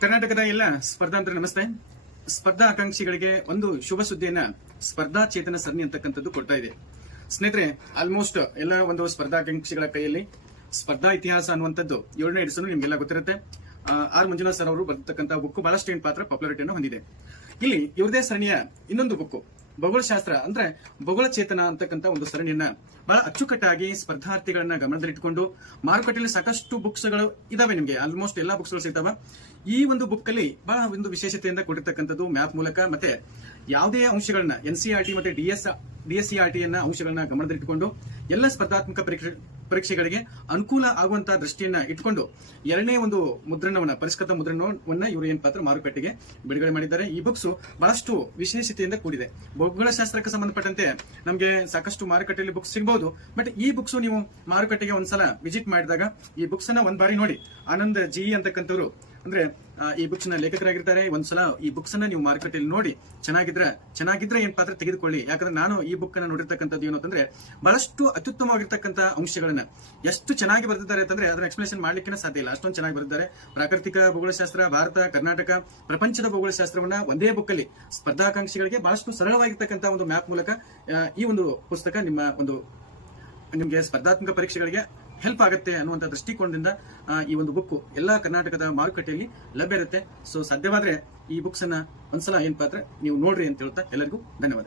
ಕರ್ನಾಟಕದ ಎಲ್ಲ ಸ್ಪರ್ಧಾಂತರ ನಮಸ್ತೆ. ಸ್ಪರ್ಧಾ ಆಕಾಂಕ್ಷಿಗಳಿಗೆ ಒಂದು ಶುಭ ಸುದ್ದಿಯನ್ನ ಸ್ಪರ್ಧಾ ಚೇತನ ಸರಣಿ ಅಂತಕ್ಕಂಥದ್ದು ಕೊಡ್ತಾ ಇದೆ. ಸ್ನೇಹಿತರೆ, ಆಲ್ಮೋಸ್ಟ್ ಎಲ್ಲ ಒಂದು ಸ್ಪರ್ಧಾಕಾಂಕ್ಷಿಗಳ ಕೈಯಲ್ಲಿ ಸ್ಪರ್ಧಾ ಇತಿಹಾಸ ಅನ್ನುವಂಥದ್ದು 7ನೇ ಎಡಿಷನ್ ನಿಮ್ಗೆಲ್ಲ ಗೊತ್ತಿರುತ್ತೆ. ಆರ್ ಮಂಜುನಾಥ್ ಸರ್ ಅವರು ಬರೆದಕ್ಕಂಥ ಬುಕ್ ಬಹಳಷ್ಟು ಏನ್ ಪಾತ್ರ ಪಾಪ್ಯುಲಾರಿಟಿಯನ್ನು ಹೊಂದಿದೆ. ಇಲ್ಲಿ ಇವ್ರದೇ ಸರಣಿಯ ಇನ್ನೊಂದು ಬುಕ್ ಭೂಗೋಳಶಾಸ್ತ್ರ ಅಂದ್ರೆ ಭೂಗೋಳ ಚೇತನ ಅಂತಕ್ಕಂಥ ಒಂದು ಸರಣಿಯನ್ನ ಬಹಳ ಅಚ್ಚುಕಟ್ಟಾಗಿ ಸ್ಪರ್ಧಾರ್ಥಿಗಳನ್ನ ಗಮನದಲ್ಲಿಟ್ಟುಕೊಂಡು ಮಾರುಕಟ್ಟೆಯಲ್ಲಿ ಸಾಕಷ್ಟು ಬುಕ್ಸ್ ಗಳು ಇದಾವೆ. ನಿಮಗೆ ಆಲ್ಮೋಸ್ಟ್ ಎಲ್ಲಾ ಬುಕ್ಸ್ ಗಳು ಸಿಗ್ತಾವ. ಈ ಒಂದು ಬುಕ್ ಅಲ್ಲಿ ಬಹಳ ಒಂದು ವಿಶೇಷತೆಯಿಂದ ಕೊಟ್ಟಿರ್ತಕ್ಕಂಥದ್ದು ಮ್ಯಾಪ್ ಮೂಲಕ ಮತ್ತೆ ಯಾವುದೇ ಅಂಶಗಳನ್ನ NCERT ಮತ್ತೆ DSCERT ಅಂಶಗಳನ್ನ ಗಮನದಲ್ಲಿಟ್ಟುಕೊಂಡು ಎಲ್ಲ ಸ್ಪರ್ಧಾತ್ಮಕ ಪರೀಕ್ಷೆಗಳಿಗೆ ಅನುಕೂಲ ಆಗುವಂತಹ ದೃಷ್ಟಿಯನ್ನ ಇಟ್ಕೊಂಡು 2ನೇ ಒಂದು ಮುದ್ರಣವನ್ನ ಪರಿಷ್ಕೃತ ಮುದ್ರಣವನ್ನ ಇವರು ಏನ್ ಪಾತ್ರ ಮಾರುಕಟ್ಟೆಗೆ ಬಿಡುಗಡೆ ಮಾಡಿದ್ದಾರೆ. ಈ ಬುಕ್ಸ್ ಬಹಳಷ್ಟು ವಿಶೇಷತೆಯಿಂದ ಕೂಡಿದೆ. ಭೂಗೋಳಶಾಸ್ತ್ರಕ್ಕೆ ಸಂಬಂಧಪಟ್ಟಂತೆ ನಮಗೆ ಸಾಕಷ್ಟು ಮಾರುಕಟ್ಟೆಯಲ್ಲಿ ಬುಕ್ಸ್ ಸಿಗಬಹುದು. ಬಟ್ ಈ ಬುಕ್ಸ್ ನೀವು ಮಾರುಕಟ್ಟೆಗೆ ಒಂದ್ಸಲ ವಿಸಿಟ್ ಮಾಡಿದಾಗ ಈ ಬುಕ್ಸ್ ಅನ್ನ ಒಂದ್ ಬಾರಿ ನೋಡಿ. ಆನಂದ್ ಜಿ ಅಂತಕ್ಕಂಥವ್ರು ಅಂದ್ರೆ ಈ ಬುಕ್ಸ್ ನ ಲೇಖಕರಾಗಿರ್ತಾರೆ. ಒಂದ್ಸಲ ಈ ಬುಕ್ಸ್ ಅನ್ನ ನೀವು ಮಾರುಕಟ್ಟೆಯಲ್ಲಿ ನೋಡಿ ಚೆನ್ನಾಗಿದ್ರೆ ಏನ್ ಪಾತ್ರ ತೆಗೆದುಕೊಳ್ಳಿ. ಯಾಕಂದ್ರೆ ನಾನು ಈ ಬುಕ್ ಅನ್ನ ನೋಡಿರ್ತಕ್ಕಂಥದ್ದು ಏನು ಅಂತಂದ್ರೆ ಬಹಳಷ್ಟು ಅತ್ಯುತ್ತಮವಾಗಿರ್ತಕ್ಕಂಥ ಅಂಶಗಳನ್ನ ಎಷ್ಟು ಚೆನ್ನಾಗಿ ಬರೆದಿದ್ದಾರೆ ಅಂತಂದ್ರೆ ಅದನ್ನ ಎಕ್ಸ್ಪ್ಲೇಷನ್ ಮಾಡ್ಲಿಕ್ಕೆ ಸಾಧ್ಯ ಇಲ್ಲ. ಅಷ್ಟೊಂದು ಚೆನ್ನಾಗಿ ಬರೆದಿದ್ದಾರೆ. ಪ್ರಾಕೃತಿಕ ಭೂಗೋಳಶಾಸ್ತ್ರ, ಭಾರತ, ಕರ್ನಾಟಕ, ಪ್ರಪಂಚದ ಭೂಗೋಳಶಾಸ್ತ್ರವನ್ನ ಒಂದೇ ಬುಕ್ ಅಲ್ಲಿ ಸ್ಪರ್ಧಾಕಾಂಕ್ಷಿಗಳಿಗೆ ಬಹಳಷ್ಟು ಸರಳವಾಗಿರ್ತಕ್ಕಂಥ ಒಂದು ಮ್ಯಾಪ್ ಮೂಲಕ ಈ ಒಂದು ಪುಸ್ತಕ ನಿಮಗೆ ಸ್ಪರ್ಧಾತ್ಮಕ ಪರೀಕ್ಷೆಗಳಿಗೆ ಹೆಲ್ಪ್ ಆಗುತ್ತೆ ಅನ್ನುವಂಥ ದೃಷ್ಟಿಕೋನದಿಂದ ಈ ಒಂದು ಬುಕ್ ಎಲ್ಲಾ ಕರ್ನಾಟಕದ ಮಾರುಕಟ್ಟೆಯಲ್ಲಿ ಲಭ್ಯ ಇರುತ್ತೆ. ಸೊ ಸಾಧ್ಯವಾದ್ರೆ ಈ ಬುಕ್ಸ್ ಅನ್ನ ಒಂದ್ಸಲ ಏನ್ ಪಾತ್ರ ನೀವು ನೋಡ್ರಿ ಅಂತ ಹೇಳ್ತಾ ಎಲ್ಲರಿಗೂ ಧನ್ಯವಾದ.